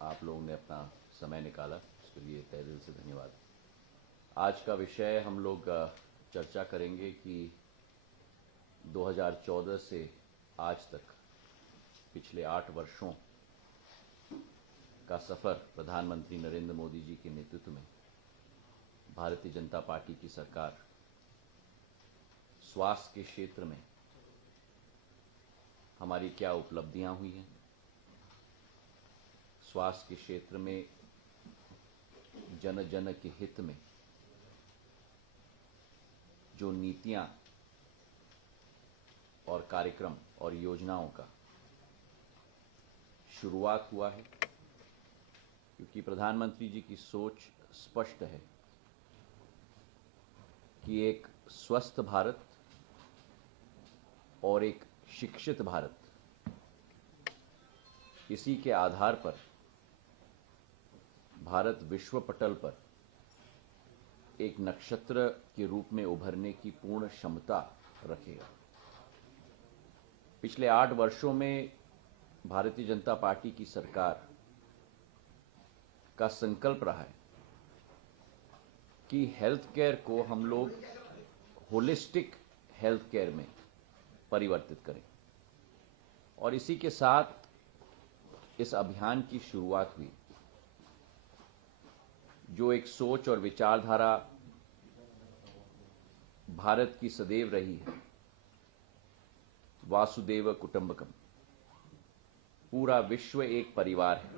आप लोगों ने अपना समय निकाला, उसके लिए तहे दिल से धन्यवाद। आज का विषय हम लोग चर्चा करेंगे कि 2014 से आज तक पिछले 8 वर्षों का सफ़र प्रधानमंत्री नरेंद्र मोदी जी के नेतृत्व में भारतीय जनता पार्टी की सरकार स्वास्थ्य के क्षेत्र में हमारी क्या उपलब्धियां हुई हैं, स्वास्थ्य के क्षेत्र में जन जन के हित में जो नीतियां और कार्यक्रम और योजनाओं का शुरुआत हुआ है, क्योंकि प्रधानमंत्री जी की सोच स्पष्ट है कि एक स्वस्थ भारत और एक शिक्षित भारत, इसी के आधार पर भारत विश्व पटल पर एक नक्षत्र के रूप में उभरने की पूर्ण क्षमता रखेगा। पिछले 8 वर्षों में भारतीय जनता पार्टी की सरकार का संकल्प रहा है कि हेल्थ केयर को हम लोग होलिस्टिक हेल्थ केयर में परिवर्तित करें, और इसी के साथ इस अभियान की शुरुआत हुई। जो एक सोच और विचारधारा भारत की सदैव रही है, वासुदेव कुटुंबकम, पूरा विश्व एक परिवार है,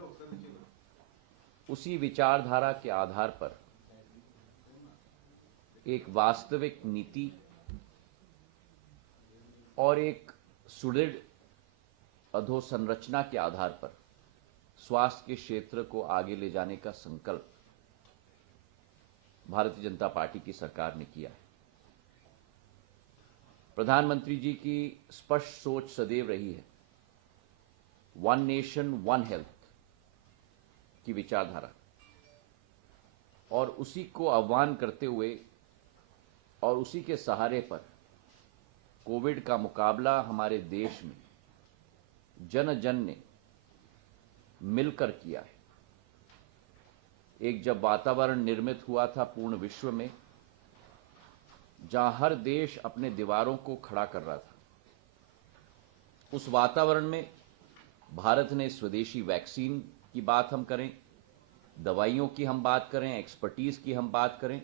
उसी विचारधारा के आधार पर एक वास्तविक नीति और एक सुदृढ़ अधोसंरचना के आधार पर स्वास्थ्य के क्षेत्र को आगे ले जाने का संकल्प भारतीय जनता पार्टी की सरकार ने किया है। प्रधानमंत्री जी की स्पष्ट सोच सदैव रही है वन नेशन वन हेल्थ की विचारधारा, और उसी को आह्वान करते हुए और उसी के सहारे पर कोविड का मुकाबला हमारे देश में जन जन ने मिलकर किया है। एक जब वातावरण निर्मित हुआ था पूर्ण विश्व में, जहां हर देश अपने दीवारों को खड़ा कर रहा था, उस वातावरण में भारत ने स्वदेशी वैक्सीन की बात हम करें, दवाइयों की हम बात करें, एक्सपर्टीज की हम बात करें,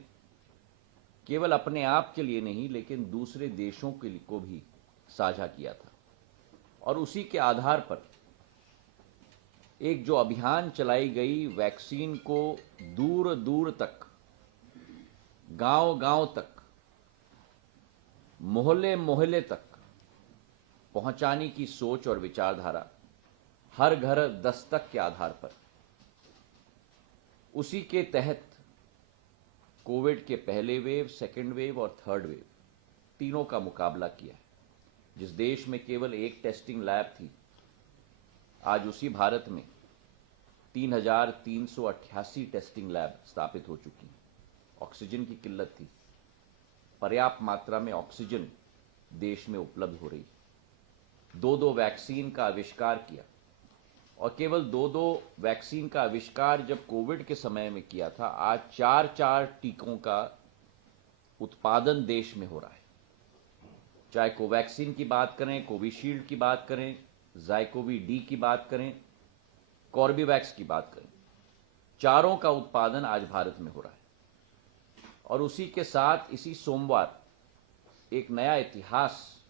केवल अपने आप के लिए नहीं लेकिन दूसरे देशों के लिए को भी साझा किया था। और उसी के आधार पर एक जो अभियान चलाई गई, वैक्सीन को दूर दूर तक, गांव गांव तक, मोहल्ले मोहल्ले तक पहुंचाने की सोच और विचारधारा, हर घर दस्तक के आधार पर, उसी के तहत कोविड के पहले वेव, सेकेंड वेव और थर्ड वेव, तीनों का मुकाबला किया है। जिस देश में केवल एक टेस्टिंग लैब थी, आज उसी भारत में 3,388 टेस्टिंग लैब स्थापित हो चुकी हैं। ऑक्सीजन की किल्लत थी, पर्याप्त मात्रा में ऑक्सीजन देश में उपलब्ध हो रही है। 2-2 वैक्सीन का आविष्कार किया, और केवल 2-2 वैक्सीन का आविष्कार जब कोविड के समय में किया था, आज 4-4 टीकों का उत्पादन देश में हो रहा है। चाहे कोवैक्सीन की बात करें, कोविशील्ड की बात करें, ज़ाइकोवी डी की बात करें, कॉर्बेवैक्स की बात करें, चारों का उत्पादन आज भारत में हो रहा है। और उसी के साथ इसी सोमवार एक नया इतिहास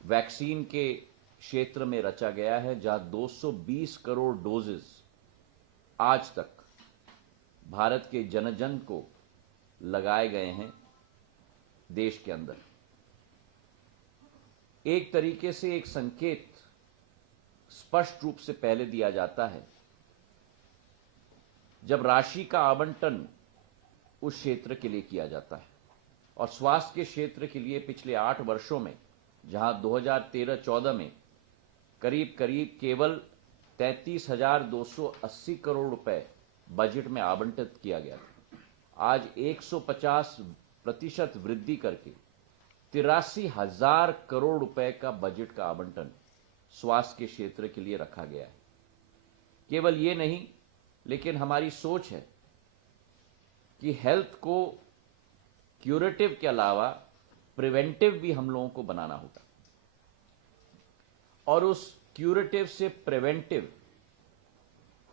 वैक्सीन के क्षेत्र में रचा गया है, जहां 220 करोड़ डोजेस आज तक भारत के जन जन को लगाए गए हैं देश के अंदर। एक तरीके से एक संकेत स्पष्ट रूप से पहले दिया जाता है जब राशि का आवंटन उस क्षेत्र के लिए किया जाता है। और स्वास्थ्य के क्षेत्र के लिए पिछले 8 वर्षों में, जहां 2013-14 में करीब करीब केवल 33,280 करोड़ रुपए बजट में आवंटित किया गया था, आज 150% वृद्धि करके 83,000 करोड़ रुपए का बजट का आवंटन स्वास्थ्य के क्षेत्र के लिए रखा गया है। केवल ये नहीं, लेकिन हमारी सोच है कि हेल्थ को क्यूरेटिव के अलावा प्रिवेंटिव भी हम लोगों को बनाना होगा, और उस क्यूरेटिव से प्रिवेंटिव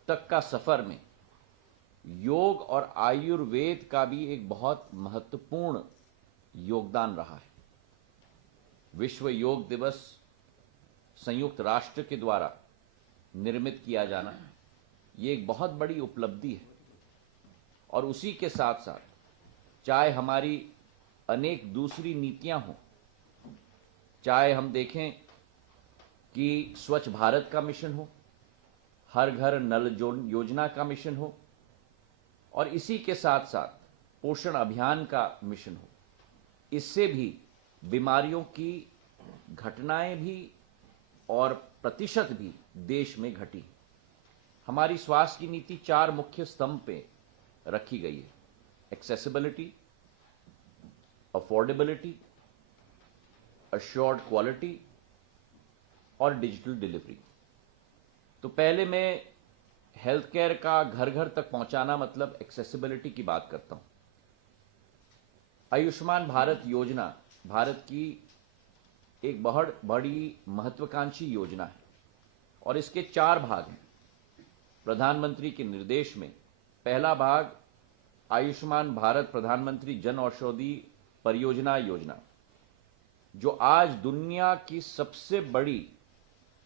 तक का सफर में योग और आयुर्वेद का भी एक बहुत महत्वपूर्ण योगदान रहा है। विश्व योग दिवस संयुक्त राष्ट्र के द्वारा निर्मित किया जाना ये एक बहुत बड़ी उपलब्धि है, और उसी के साथ साथ चाहे हमारी अनेक दूसरी नीतियां हों, चाहे हम देखें कि स्वच्छ भारत का मिशन हो, हर घर नल योजना का मिशन हो, और इसी के साथ साथ पोषण अभियान का मिशन हो, इससे भी बीमारियों की घटनाएं भी और प्रतिशत भी देश में घटी। हमारी स्वास्थ्य की नीति 4 मुख्य स्तंभ पे रखी गई है: एक्सेसिबिलिटी, अफोर्डेबिलिटी, अश्योर्ड क्वालिटी और डिजिटल डिलीवरी। तो पहले मैं हेल्थ केयर का घर घर तक पहुंचाना मतलब एक्सेसिबिलिटी की बात करता हूं। आयुष्मान भारत योजना भारत की एक बहुत बड़ी महत्वाकांक्षी योजना है, और इसके 4 भाग हैं। प्रधानमंत्री के निर्देश में पहला भाग आयुष्मान भारत प्रधानमंत्री जन औषधि परियोजना योजना, जो आज दुनिया की सबसे बड़ी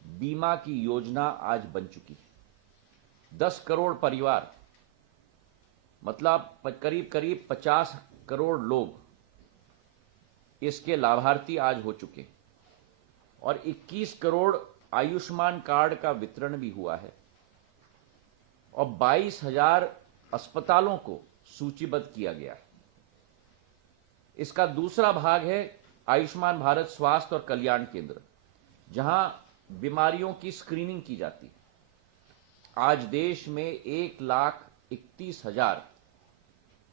बीमा की योजना आज बन चुकी है। 10 करोड़ परिवार, मतलब करीब करीब 50 करोड़ लोग इसके लाभार्थी आज हो चुके हैं, और 21 करोड़ आयुष्मान कार्ड का वितरण भी हुआ है, और 22,000 अस्पतालों को सूचीबद्ध किया गया है। इसका दूसरा भाग है आयुष्मान भारत स्वास्थ्य और कल्याण केंद्र, जहां बीमारियों की स्क्रीनिंग की जाती है। आज देश में 1,31,000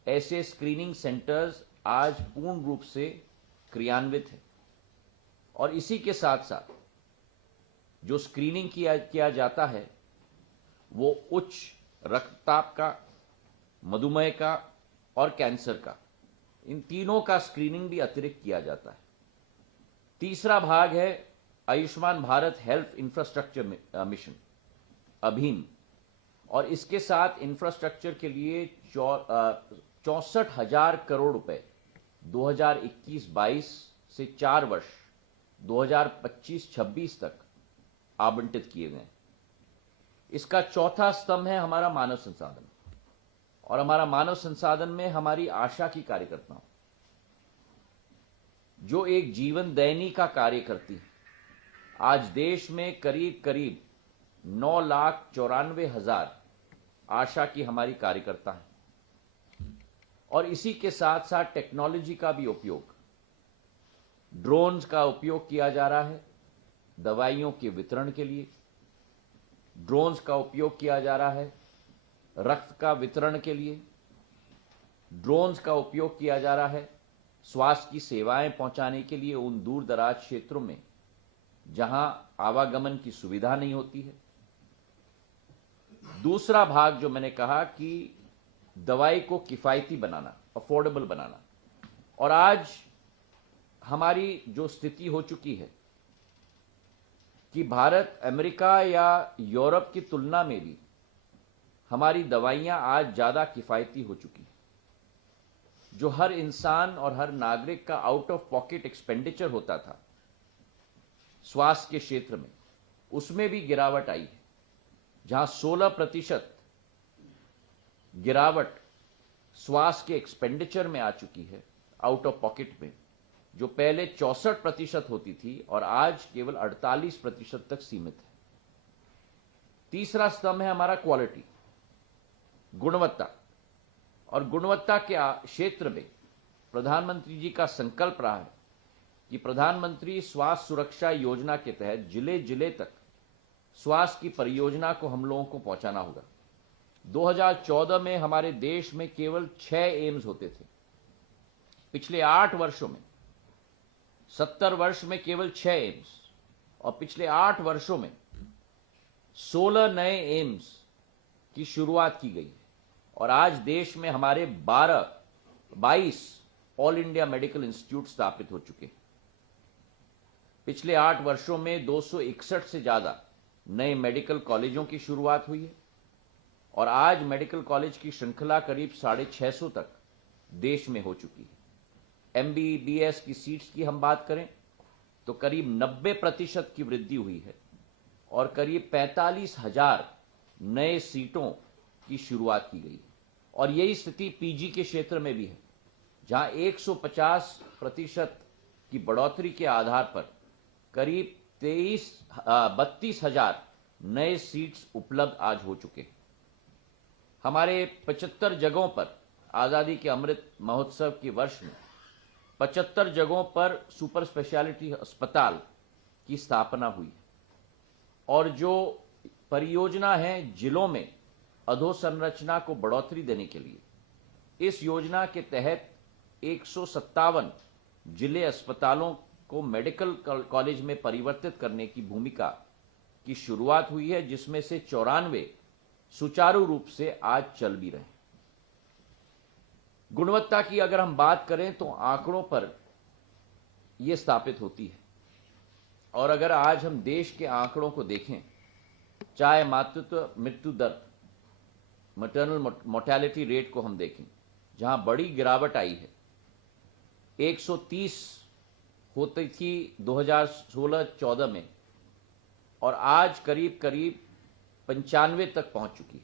ऐसे स्क्रीनिंग सेंटर्स आज पूर्ण रूप से क्रियान्वित है, और इसी के साथ साथ जो स्क्रीनिंग किया जाता है वो उच्च रक्तचाप का, मधुमेह का और कैंसर का, इन तीनों का स्क्रीनिंग भी अतिरिक्त किया जाता है। तीसरा भाग है Ayushman Bharat health infrastructure mission अभिन, और इसके साथ इंफ्रास्ट्रक्चर के लिए 64,000 करोड़ रुपए 2021-22 से 4 वर्ष 2025-26 तक आवंटित किए गए। इसका चौथा स्तंभ है हमारा मानव संसाधन, और हमारा मानव संसाधन में हमारी आशा की कार्यकर्ताओं, जो एक जीवन दैनी का कार्य करती है। आज देश में करीब करीब 9,94,000 आशा की हमारी कार्यकर्ता हैं, और इसी के साथ साथ टेक्नोलॉजी का भी उपयोग, ड्रोन्स का उपयोग किया जा रहा है दवाइयों के वितरण के लिए, ड्रोन्स का उपयोग किया जा रहा है रक्त का वितरण के लिए, ड्रोन्स का उपयोग किया जा रहा है स्वास्थ्य की सेवाएं पहुंचाने के लिए उन दूर दराज क्षेत्रों में जहां आवागमन की सुविधा नहीं होती है। दूसरा भाग जो मैंने कहा कि दवाई को किफायती बनाना, अफोर्डेबल बनाना, और आज हमारी जो स्थिति हो चुकी है कि भारत अमेरिका या यूरोप की तुलना में भी हमारी दवाइयां आज ज्यादा किफायती हो चुकी हैं। जो हर इंसान और हर नागरिक का आउट ऑफ पॉकेट एक्सपेंडिचर होता था स्वास्थ्य के क्षेत्र में, उसमें भी गिरावट आई है, जहां 16% गिरावट स्वास्थ्य के एक्सपेंडिचर में आ चुकी है आउट ऑफ पॉकेट में, जो पहले 64% होती थी और आज केवल 48% तक सीमित है। तीसरा स्तंभ है हमारा क्वालिटी, गुणवत्ता, और गुणवत्ता के क्षेत्र में प्रधानमंत्री जी का संकल्प रहा है कि प्रधानमंत्री स्वास्थ्य सुरक्षा योजना के तहत जिले जिले तक स्वास्थ्य की परियोजना को हम लोगों को पहुंचाना होगा। 2014 में हमारे देश में केवल 6 एम्स होते थे। पिछले 8 वर्षों में 70 वर्ष में केवल 6 एम्स, और पिछले 8 वर्षों में 16 नए एम्स की शुरुआत की गई है और आज देश में हमारे 22 ऑल इंडिया मेडिकल इंस्टीट्यूट स्थापित हो चुके हैं। पिछले 8 वर्षों में 261 से ज्यादा नए मेडिकल कॉलेजों की शुरुआत हुई है और आज मेडिकल कॉलेज की श्रृंखला करीब 650 तक देश में हो चुकी है। MBBS की सीट्स की हम बात करें तो करीब 90% की वृद्धि हुई है और करीब 45,000 नए सीटों की शुरुआत की गई है और यही स्थिति पीजी के क्षेत्र में भी है, जहां 150% की बढ़ोतरी के आधार पर करीब 32,000 नए सीट्स उपलब्ध आज हो चुके हैं। हमारे 75 जगहों पर आजादी के अमृत महोत्सव के वर्ष में 75 जगहों पर सुपर स्पेशलिटी अस्पताल की स्थापना हुई और जो परियोजना है जिलों में अधोसंरचना को बढ़ोतरी देने के लिए, इस योजना के तहत 157 जिले अस्पतालों को मेडिकल कॉलेज में परिवर्तित करने की भूमिका की शुरुआत हुई है, जिसमें से 94 सुचारू रूप से आज चल भी रहे हैं। गुणवत्ता की अगर हम बात करें तो आंकड़ों पर यह स्थापित होती है और अगर आज हम देश के आंकड़ों को देखें, चाहे मातृत्व मृत्यु दर मैटरनल मोर्टेलिटी रेट को हम देखें, जहां बड़ी गिरावट आई है, 130 होती थी 2016-14 में और आज करीब 95 तक पहुंच चुकी है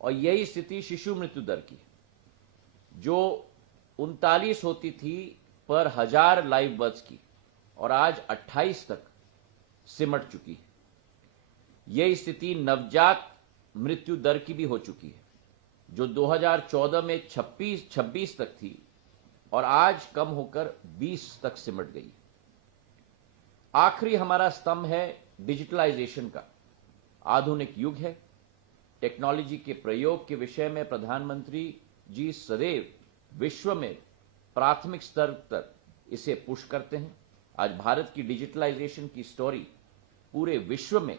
और यही स्थिति शिशु मृत्यु दर की है, जो 39 होती थी पर 1000 लाइव बर्थ्स की और आज 28 तक सिमट चुकी है। यही स्थिति नवजात मृत्यु दर की भी हो चुकी है, जो 2014 में 26 तक थी और आज कम होकर 20 तक सिमट गई। आखिरी हमारा स्तंभ है डिजिटलाइजेशन का। आधुनिक युग है। टेक्नोलॉजी के प्रयोग के विषय में प्रधानमंत्री जी सदैव विश्व में प्राथमिक स्तर तक इसे पुश करते हैं। आज भारत की डिजिटलाइजेशन की स्टोरी पूरे विश्व में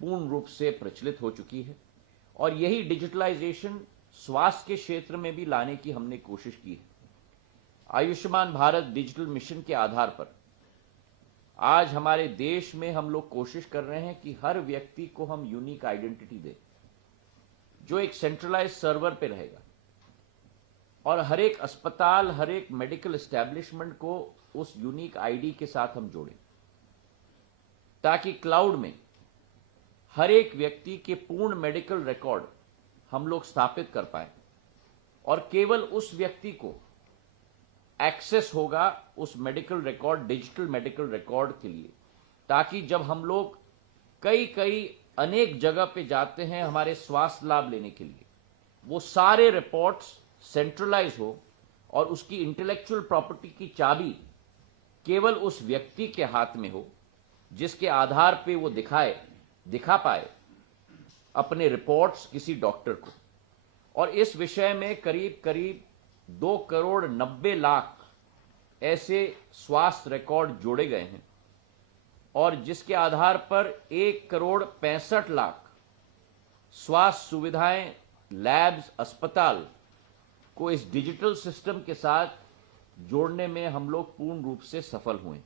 पूर्ण रूप से प्रचलित हो चुकी है और यही डिजिटलाइजेशन स्वास्थ्य के क्षेत्र में भी लाने की हमने कोशिश की है। आयुष्मान भारत डिजिटल मिशन के आधार पर आज हमारे देश में हम लोग कोशिश कर रहे हैं कि हर व्यक्ति को हम यूनिक आइडेंटिटी दें, जो एक सेंट्रलाइज सर्वर पे रहेगा और हर एक अस्पताल, हर एक मेडिकल एस्टैब्लिशमेंट को उस यूनिक आईडी के साथ हम जोड़ें, ताकि क्लाउड में हर एक व्यक्ति के पूर्ण मेडिकल रिकॉर्ड हम लोग स्थापित कर पाए और केवल उस व्यक्ति को एक्सेस होगा उस medical record, digital medical record के लिए, ताकि जब हम लोग कई अनेक जगह पे जाते हैं हमारे स्वास्थ्य लाभ लेने के लिए, वो सारे रिपोर्ट्स सेंट्रलाइज हो और उसकी इंटेलेक्चुअल प्रॉपर्टी की चाबी केवल उस व्यक्ति के हाथ में हो, जिसके आधार पे वो दिखा पाए अपने रिपोर्ट्स किसी डॉक्टर को। और इस विषय में करीब 2,90,00,000 ऐसे स्वास्थ्य रिकॉर्ड जोड़े गए हैं और जिसके आधार पर 1,65,00,000 स्वास्थ्य सुविधाएं, लैब्स, अस्पताल को इस डिजिटल सिस्टम के साथ जोड़ने में हम लोग पूर्ण रूप से सफल हुए।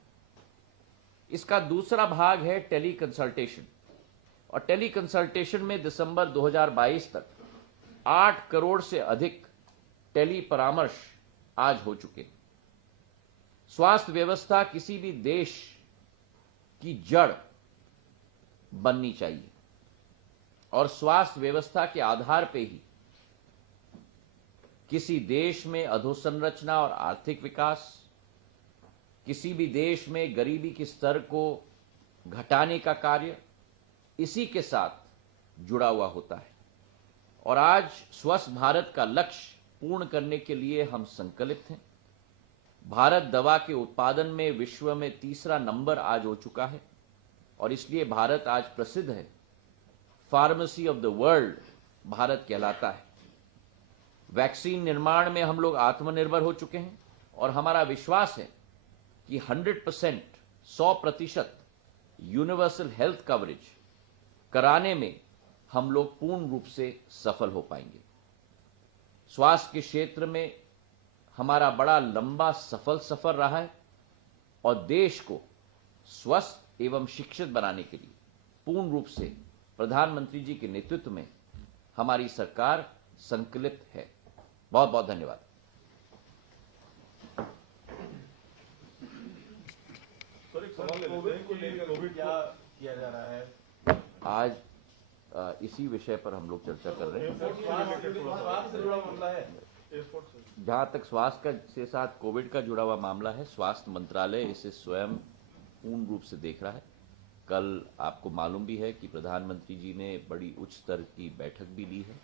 इसका दूसरा भाग है टेली कंसल्टेशन और टेली कंसल्टेशन में दिसंबर 2022 तक 8 करोड़ से अधिक टेली परामर्श आज हो चुके। स्वास्थ्य व्यवस्था किसी भी देश की जड़ बननी चाहिए और स्वास्थ्य व्यवस्था के आधार पे ही किसी देश में अधोसंरचना और आर्थिक विकास, किसी भी देश में गरीबी के स्तर को घटाने का कार्य इसी के साथ जुड़ा हुआ होता है। और आज स्वस्थ भारत का लक्ष्य पूर्ण करने के लिए हम संकल्पित हैं। भारत दवा के उत्पादन में विश्व में 3रा नंबर आज हो चुका है और इसलिए भारत आज प्रसिद्ध है। Pharmacy of the world Bharat कहलाता है। वैक्सीन निर्माण में हम लोग आत्मनिर्भर हो चुके हैं और हमारा विश्वास है कि 100% यूनिवर्सल हेल्थ कवरेज कराने में हम लोग पूर्ण रूप से सफल हो पाएंगे। स्वास्थ्य के क्षेत्र में हमारा बड़ा लंबा सफल सफर रहा है और देश को स्वस्थ एवं शिक्षित बनाने के लिए पूर्ण रूप से प्रधानमंत्री जी के नेतृत्व में हमारी सरकार संकल्पित है। बहुत बहुत धन्यवाद। सर, एक सवाल कोविड को लेकर कोविड क्या किया जा रहा है? आज इसी विषय पर हम लोग चर्चा कर रहे हैं। जहां तक स्वास्थ्य के साथ कोविड का जुड़ा हुआ मामला है, स्वास्थ्य मंत्रालय इसे स्वयं पूर्ण रूप से देख रहा है। कल आपको मालूम भी है कि प्रधानमंत्री जी ने बड़ी उच्च स्तर की बैठक भी ली है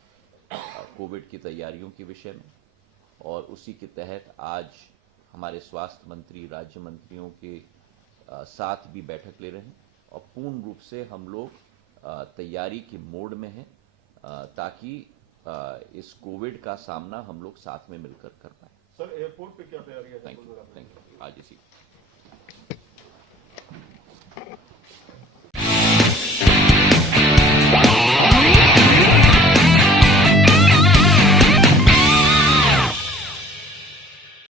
कोविड की तैयारियों के विषय में, और उसी के तहत आज हमारे स्वास्थ्य मंत्री राज्य मंत्रियों के साथ भी बैठक ले रहे हैं और पूर्ण रूप से हम लोग तैयारी के मोड में हैं ताकि इस कोविड का सामना हम लोग साथ में मिलकर कर पाए। सर, एयरपोर्ट पे क्या तैयारी है? थैंक यू आज इसी